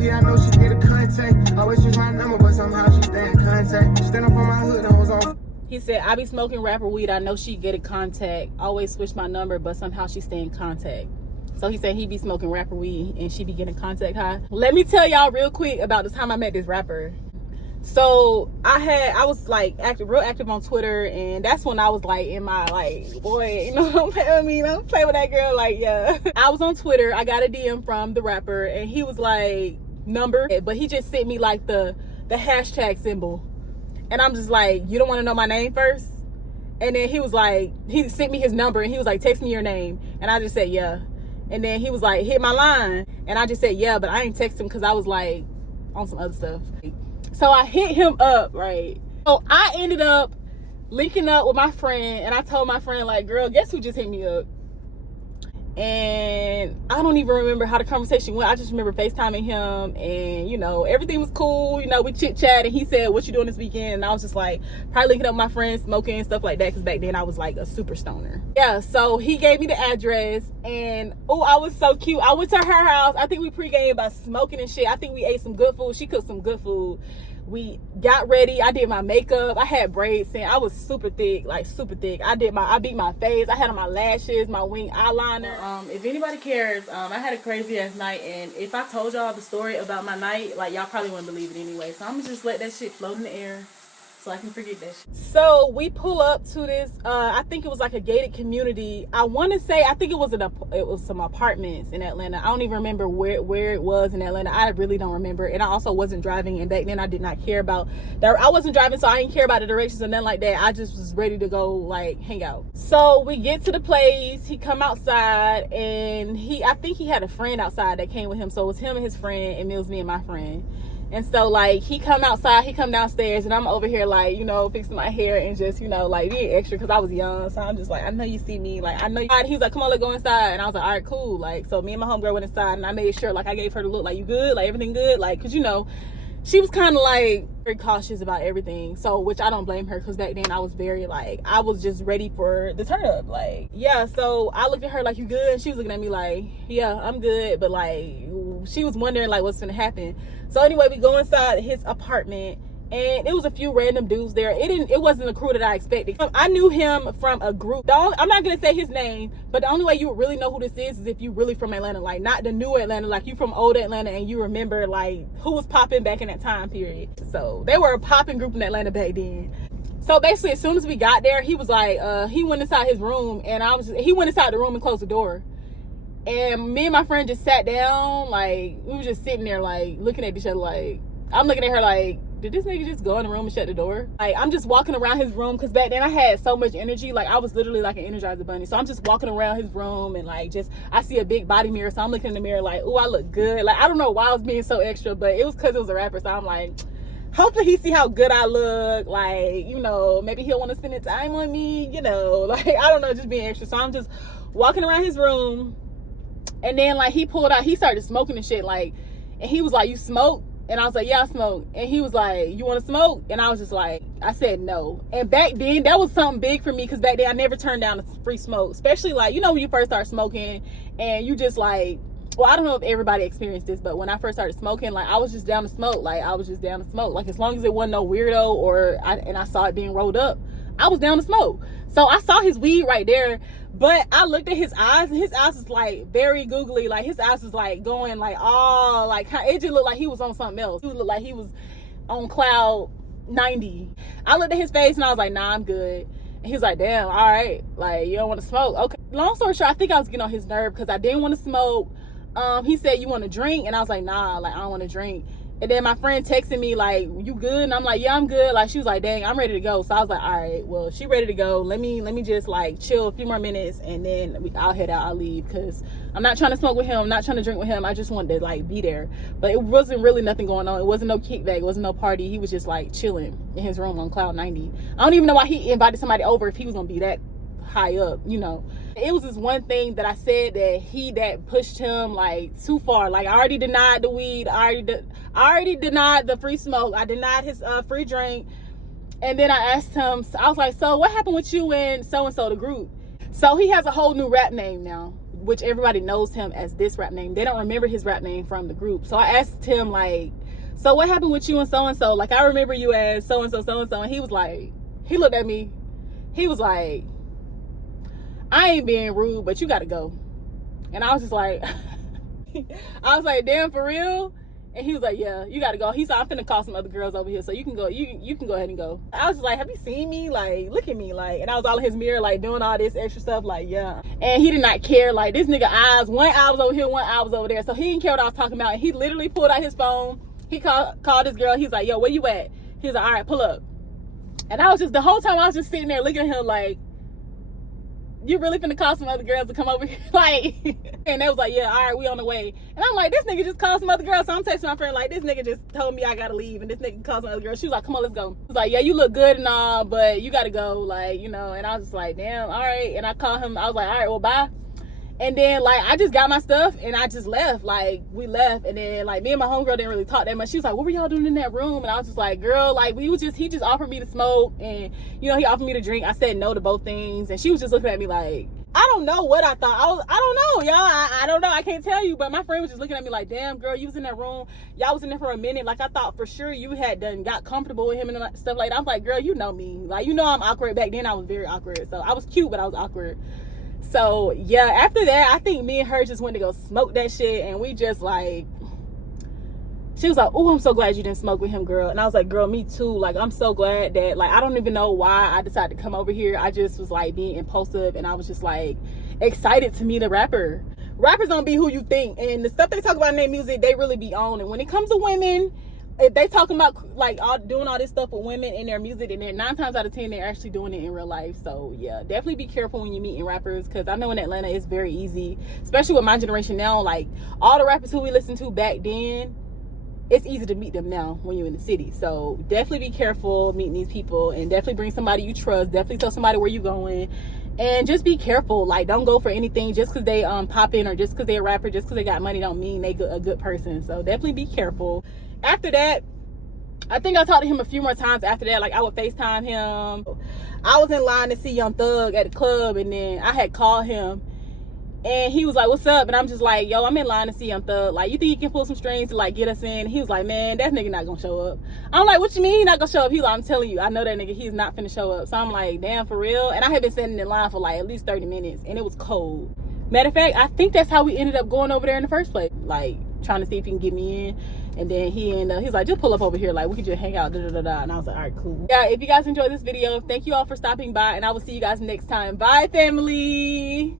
weed, I know she get a contact. Always use my number, but somehow she stay in contact. Stand up on my hood, I was on. He said, I be smoking rapper weed, I know she get in contact. Always switch my number, but somehow she stay in contact. So he said he be smoking rapper weed and she be getting contact high. Let me tell y'all real quick about the time I met this rapper. So I was like real active on Twitter, and that's when I was like in my like, boy, you know, don't play with me, don't play with that girl, like, yeah. I was on Twitter, I got a DM from the rapper, and he was like, number, but he just sent me like the hashtag symbol, and I'm just like, you don't want to know my name first? And then he was like, he sent me his number, and he was like, text me your name, and I just said yeah. And then he was like, hit my line, and I just said yeah, but I ain't text him because I was like on some other stuff. So I hit him up, right? So I ended up linking up with my friend, and I told my friend, like, girl, guess who just hit me up? And I don't even remember how the conversation went. I just remember FaceTiming him, and, you know, everything was cool. You know, we chit-chat, and he said, what you doing this weekend? And I was just like, probably linking up with my friends, smoking and stuff like that, because back then I was like a super stoner. Yeah, so he gave me the address, and oh, I was so cute. I went to her house. I think we pregame by smoking and shit. I think we ate some good food. She cooked some good food. We got ready. I did my makeup. I had braids in. I was super thick, like super thick. I beat my face. I had on my lashes, my wing eyeliner. If anybody cares, I had a crazy ass night, and if I told y'all the story about my night, like, y'all probably wouldn't believe it anyway. So I'm gonna just let that shit float in the air so I can forget that shit. So we pull up to this, I think it was like a gated community. I want to say, I think it was some apartments in Atlanta. I don't even remember where it was in Atlanta. I really don't remember. And I also wasn't driving, and back then I did not care about that. I wasn't driving, so I didn't care about the directions and nothing like that. I just was ready to go, like, hang out. So we get to the place. He come outside, and I think he had a friend outside that came with him. So it was him and his friend, and it was me and my friend. And so, like, he come outside, he come downstairs, and I'm over here, like, you know, fixing my hair and just, you know, like, being extra because I was young. So I'm just like, I know you see me. Like, I know you. And he's like, come on, let's go inside. And I was like, all right, cool. Like, so me and my homegirl went inside, and I made sure, like, I gave her the look, like, you good? Like, everything good? Like, because, you know, she was kind of, like, very cautious about everything. So, which I don't blame her, because back then I was very, like, I was just ready for the turn up. Like, yeah, so I looked at her like, you good? And she was looking at me like, yeah, I'm good. But, like, she was wondering, like, what's gonna happen. So anyway, we go inside his apartment, and it was a few random dudes there. It wasn't the crew that I expected. I knew him from a group. I'm not gonna say his name, but the only way you would really know who this is if you really from Atlanta, like, not the new Atlanta, like you from old Atlanta and you remember, like, who was popping back in that time period. So they were a popping group in Atlanta back then. So basically, as soon as we got there, he was like, he went inside his room, and he went inside the room and closed the door. And me and my friend just sat down, like, we were just sitting there, like, looking at each other, like, I'm looking at her like, did this nigga just go in the room and shut the door? Like, I'm just walking around his room, because back then I had so much energy. Like, I was literally like an Energizer bunny. So I'm just walking around his room, and, like, I see a big body mirror, so I'm looking in the mirror like, oh, I look good. Like, I don't know why I was being so extra, but it was because it was a rapper. So I'm like, hopefully he see how good I look. Like, you know, maybe he'll want to spend the time on me, you know. Like, I don't know, just being extra. So I'm just walking around his room. And then, like, he pulled out, he started smoking and shit, like, and he was like, you smoke? And I was like, yeah, I smoke. And he was like, you want to smoke? And I was just like, I said no. And back then, that was something big for me, because back then I never turned down a free smoke. Especially, like, you know, when you first start smoking and you just, like, well, I don't know if everybody experienced this, but when I first started smoking, like, I was just down to smoke. Like, I was just down to smoke. Like, as long as it wasn't no weirdo and I saw it being rolled up, I was down to smoke. So I saw his weed right there. But I looked at his eyes, and his eyes was, like, very googly. Like, his eyes was, like, going, like, oh, like, it just looked like he was on something else. He looked like he was on cloud 90. I looked at his face, and I was like, nah, I'm good. And he was like, damn, all right. Like, you don't want to smoke? Okay. Long story short, I think I was getting on his nerve, because I didn't want to smoke. He said, you want to drink? And I was like, nah, like, I don't want to drink. And then my friend texted me, like, you good? And I'm like, yeah, I'm good. Like, she was like, dang, I'm ready to go. So I was like, all right, well, she ready to go. Let me just, like, chill a few more minutes, and then I'll head out. I'll leave, because I'm not trying to smoke with him. I'm not trying to drink with him. I just wanted to, like, be there. But it wasn't really nothing going on. It wasn't no kickback. It wasn't no party. He was just, like, chilling in his room on cloud 90. I don't even know why he invited somebody over if he was going to be that high up, you know. It was this one thing that I said that pushed him, like, too far. Like, I already denied the weed. I already denied the free smoke. I denied his free drink. And then I asked him, I was like, so what happened with you and so-and-so, the group? So he has a whole new rap name now. which everybody knows him as this rap name. They don't remember his rap name from the group. So I asked him, like, so what happened with you and so-and-so? Like, I remember you as so-and-so, so-and-so. And he was like, he looked at me. He was like, I ain't being rude, but you got to go. And I was just like, I was like, damn, for real? And he was like, yeah, you got to go. He said, I'm finna call some other girls over here, so you can go. You can go ahead and go. I was just like, have you seen me? Like, look at me. Like, and I was all in his mirror, like, doing all this extra stuff. Like, yeah. And he did not care. Like, this nigga eyes, one eye was over here, one eye was over there. So he didn't care what I was talking about. And he literally pulled out his phone. He called this girl. He's like, yo, where you at? He's like, all right, pull up. And I was just, the whole time I was just sitting there looking at him like, you really finna call some other girls to come over here? Like, and they was like, yeah, all right, we on the way. And I'm like, this nigga just called some other girls. So I'm texting my friend, like, this nigga just told me I gotta leave, and this nigga called some other girls. She was like, come on, let's go. He was like, yeah, you look good and all, but you gotta go, like, you know. And I was just like, damn, all right. And I called him, I was like, all right, well, bye. And then, like, I just got my stuff and I just left. Like, we left. And then, like, me and my homegirl didn't really talk that much. She was like, what were y'all doing in that room? And I was just like, girl, like, he just offered me to smoke. And, you know, he offered me to drink. I said no to both things. And she was just looking at me like, I don't know what I thought. I don't know, y'all. I don't know. I can't tell you. But my friend was just looking at me like, damn, girl, you was in that room. Y'all was in there for a minute. Like, I thought for sure you had got comfortable with him and stuff like that. I'm like, girl, you know me. Like, you know I'm awkward. Back then, I was very awkward. So, I was cute, but I was awkward. So, yeah, after that, I think me and her just went to go smoke that shit. And we just, like, she was like, oh, I'm so glad you didn't smoke with him, girl. And I was like, girl, me too. Like, I'm so glad that, like, I don't even know why I decided to come over here. I just was, like, being impulsive. And I was just, like, excited to meet a rapper. Rappers don't be who you think. And the stuff they talk about in their music, they really be on. And when it comes to women, if they talking about, like, doing all this stuff with women in their music, and then 9 times out of 10, they're actually doing it in real life. So, yeah, definitely be careful when you meeting rappers. Because I know in Atlanta, it's very easy. Especially with my generation now. Like, all the rappers who we listened to back then, it's easy to meet them now when you're in the city. So definitely be careful meeting these people, and definitely bring somebody you trust. Definitely tell somebody where you're going, and just be careful. Like, don't go for anything just because they pop in, or just because they're a rapper, just because they got money don't mean they a good person. So definitely be careful. After that, I think I talked to him a few more times after that. Like, I would FaceTime him. I was in line to see Young Thug at the club, and then I had called him. And he was like, what's up? And I'm just like, yo, I'm in line to see Young Thug. Like, you think you can pull some strings to, like, get us in? And he was like, man, that nigga not gonna show up. I'm like, what you mean he not gonna show up? He was like, I'm telling you, I know that nigga, he's not finna show up. So I'm like, damn, for real? And I had been sitting in line for, like, at least 30 minutes. And it was cold. Matter of fact, I think that's how we ended up going over there in the first place. Like, trying to see if he can get me in. And then he's like, just pull up over here. Like, we could just hang out, da-da-da-da. And I was like, all right, cool. Yeah, if you guys enjoyed this video, thank you all for stopping by. And I will see you guys next time. Bye, family.